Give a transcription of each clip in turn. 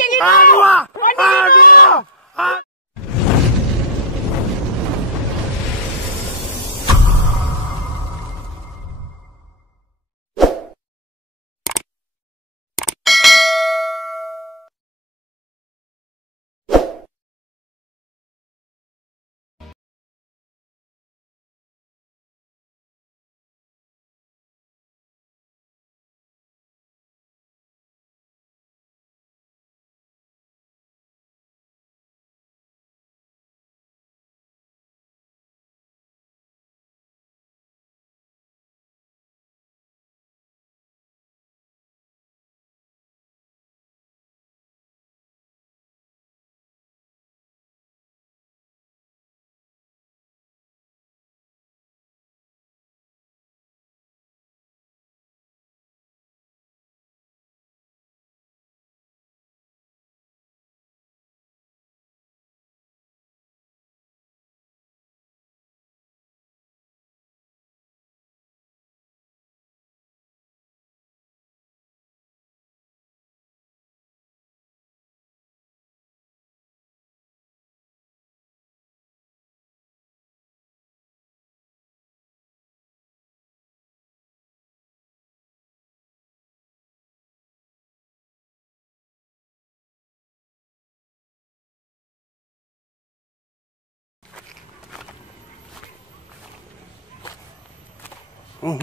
anjing ini. Aduh.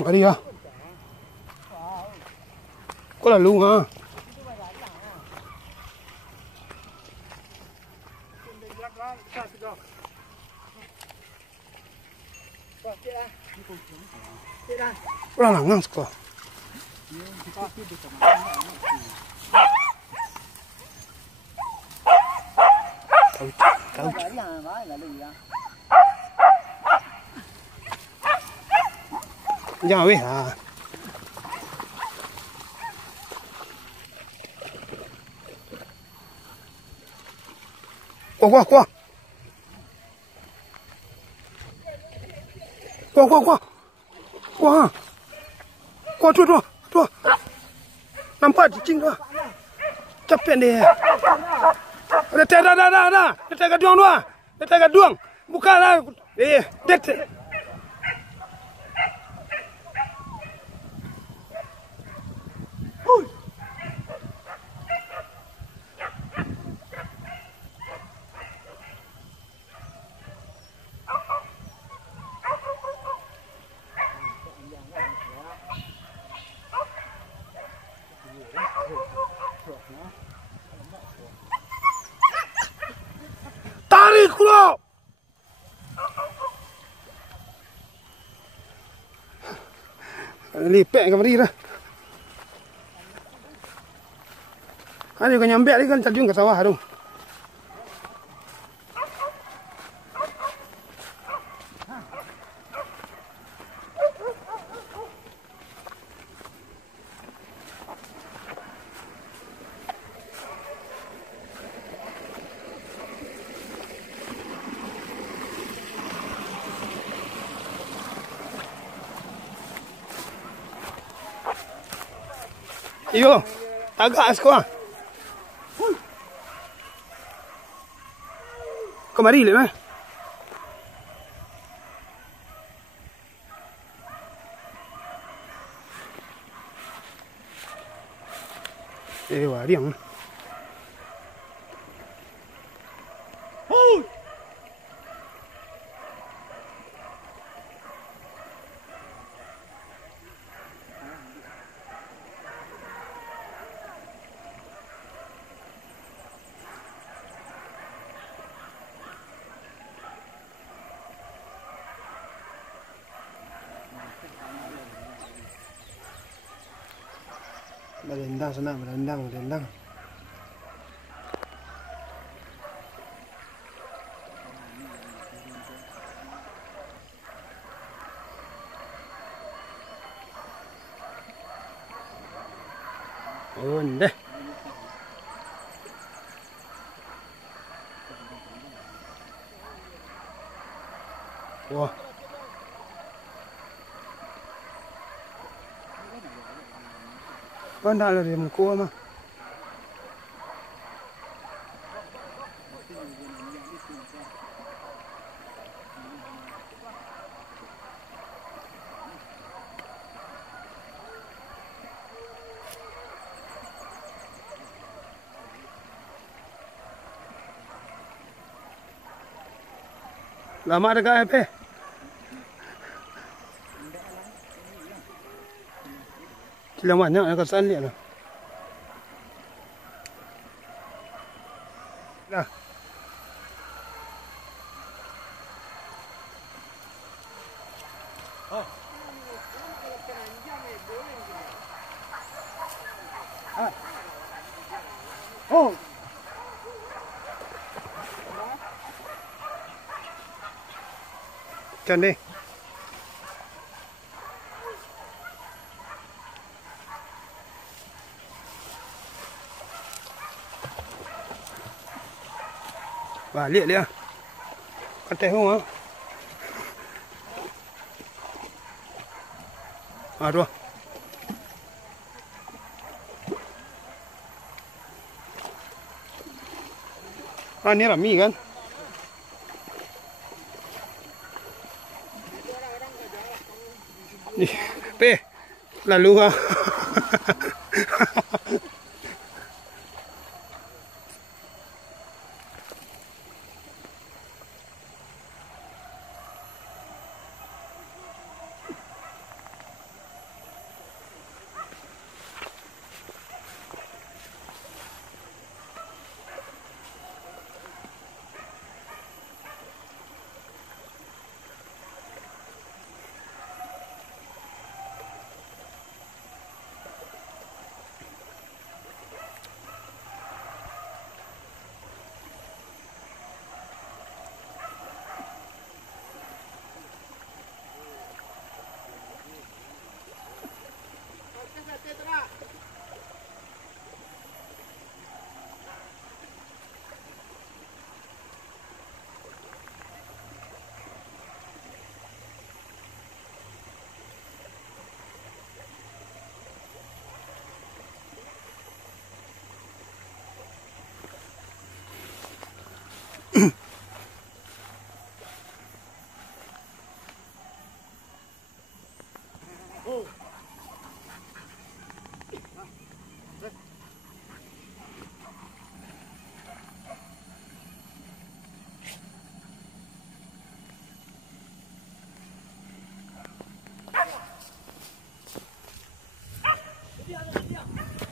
Ở đi à? Có là luôn hả? Có là ngang score. Cậu. Ra về hả? Qua. Tua. Nampak cicing tu. Capek dia. Ada tega duang dua. Tega duang. Bukanlah. Det. Tarik kulo. Lipek kemari dah. Ada kan nyampe lagi kan terjun ke sawah tu. Iyo, agak sekolah. Kemari le mah. Wariang. Melendang sana, melendang. Deh. Wah. Con đã là điểm cua mà. Lama dekat HP. Cilang banyak nak kesan lihat lah. Dah. Oh. Ah. Oh. Chân đi. Và liệt liệt. Con tay không hả? À rồi. Ini rami kan? P lalu ha.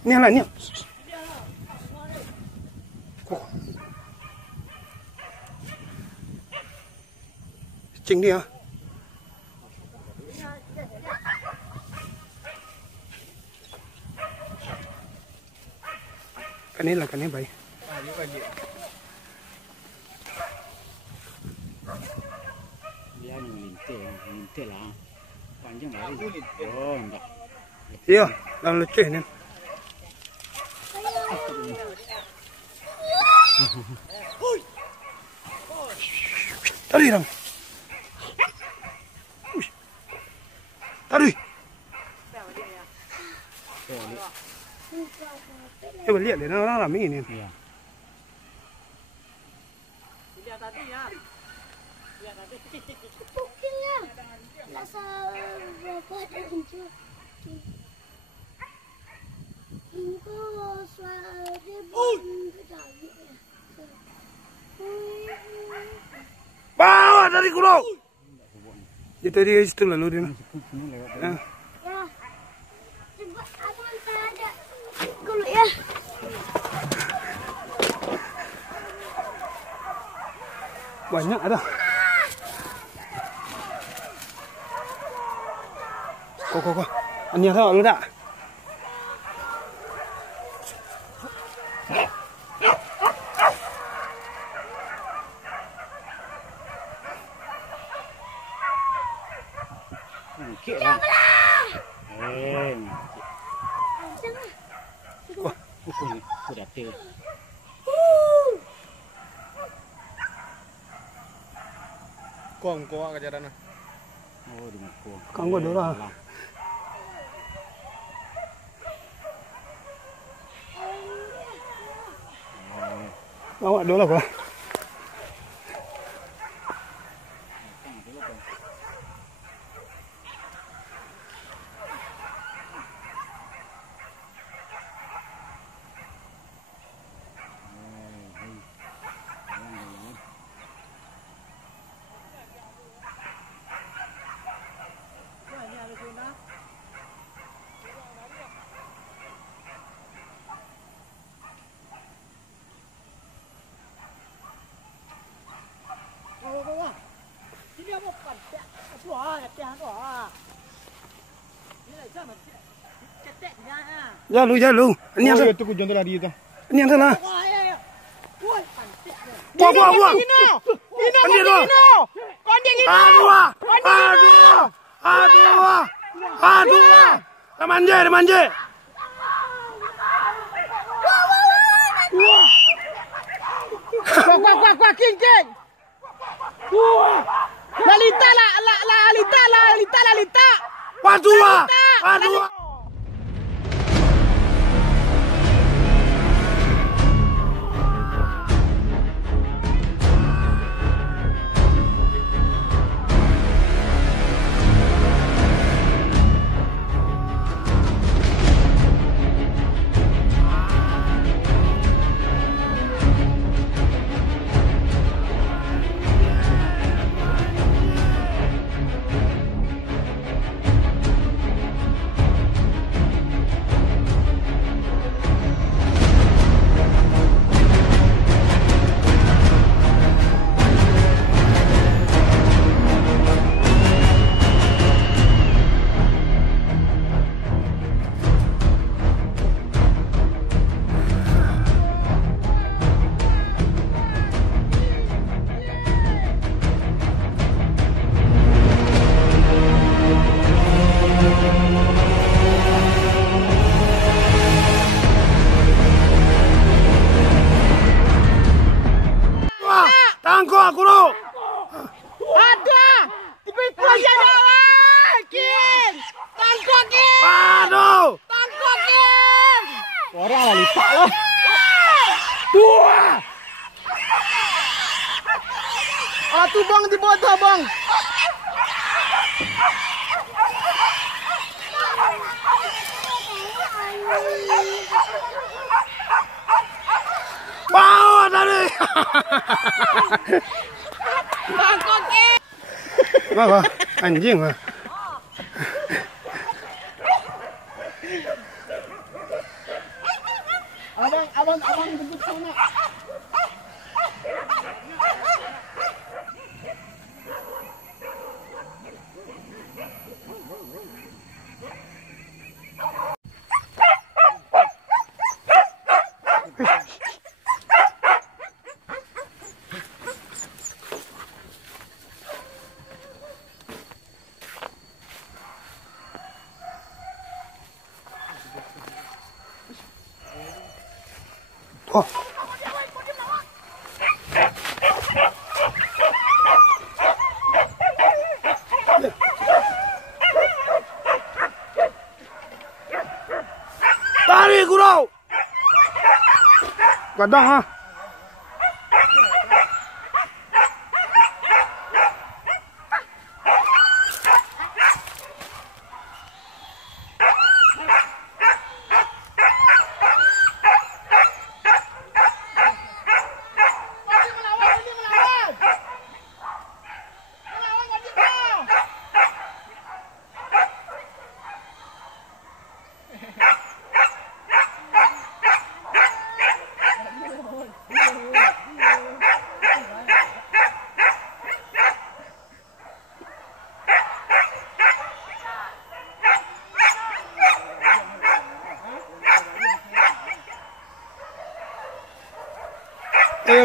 Ni lah ni. Chỉnh đi hả? Cái này là cái này vậy. Iya, làm lịch chuyển nên. Tadi dong. Tadi. Cái vật liệu để nó làm cái gì nè. Lihat tadi ya. Lihat tadi. Buktinya. Asal bapak dan cucu. Itu suara dia Bawa dari kulo. Itu dia itu lalu dia. ya. Coba abang ada kulo ya. Banyak ada. Kok. Anh theo luôn đã. Kệ ra. Cô đẹp tươi. Con có cái gì đó nè. Ôi đừng cuồng. Con của đó là. Đó là của. Jalu. Ini yang itu kujon tu lari tu. ini yang sana. Buah. Aduh. Manje. Kuah, king. Lalita. Waduh. Tangko aku lo. Ada. Ibu yang awal, king. Tangko king. Waduh. Tangko king. Orang lalita lah. Dua. Tu bang di bawah bang. Bawa tadi. Tangko king. Apa? Anjing ah. Abang jemput sana. Oh. Tarik gurau. Gadang ha.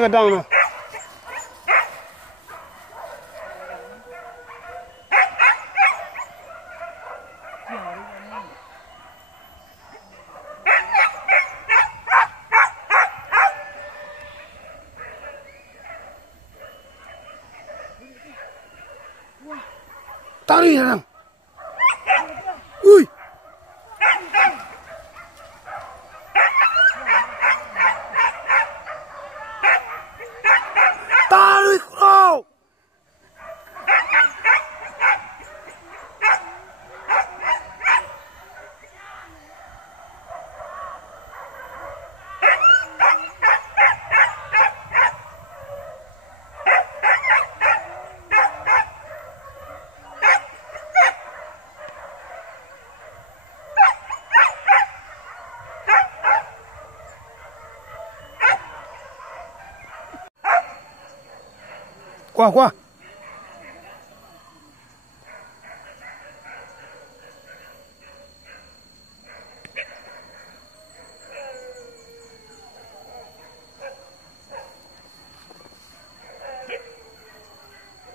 Gadang na. Tarik gadang. Ui. Tarik kau. Kuah.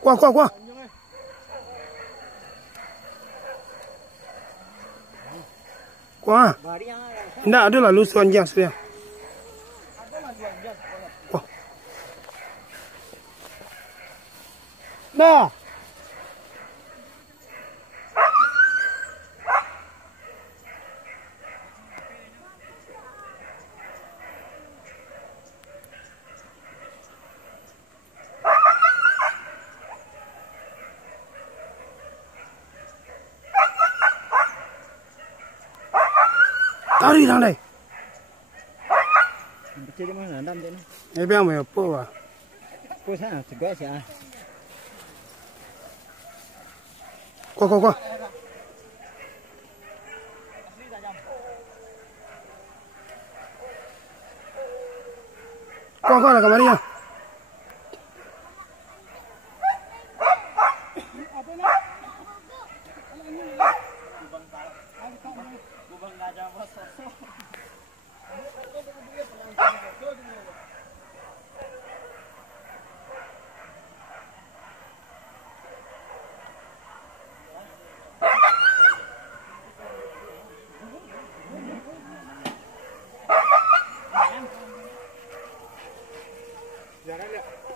Qua qua qua. Qua. Nggak ada lah lu sepanjang sudah. Wah. Dah. Tarik lang đây. Kecil mana ndam dia ni. Ini biang mai apa wa? Ko sana tegak sia. Qua qua qua. Qua qua là Maria.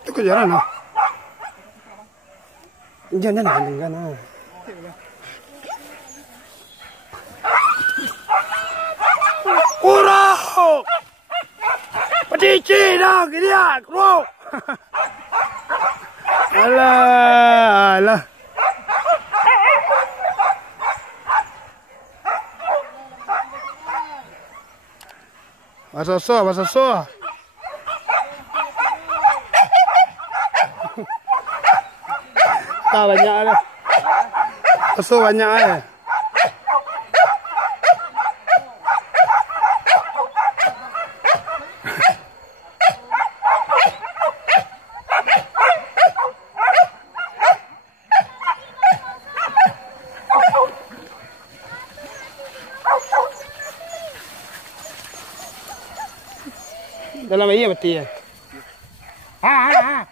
Itu kejaran lah. Jangan dengan ah. Kurang. Petici dah dia, bro. Alah, alah. Bahasa so. Tak banyak ada. Bahasa banyak ada. Dalam air betul ya. Ha.